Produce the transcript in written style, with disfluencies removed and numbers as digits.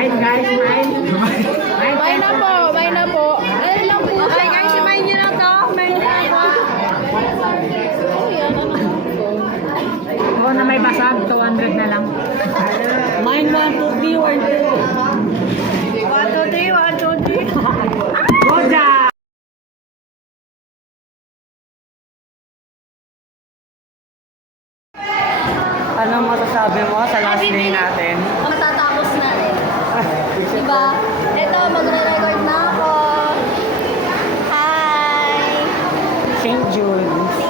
Mine guys, mine. Bye na po, bye na po. Ayun lang po. Okay guys, main nyo na to. Main nyo na to. Oo na may basag, 200 na lang. Mine 1, 2, 3, 1, 2. 1, 2, 3, 1, 2, 3. Goja! Anong masasabi mo sa last day natin? Matatapos na rin. Diba? Ito, magre-record na ako. Hi! St. Jude.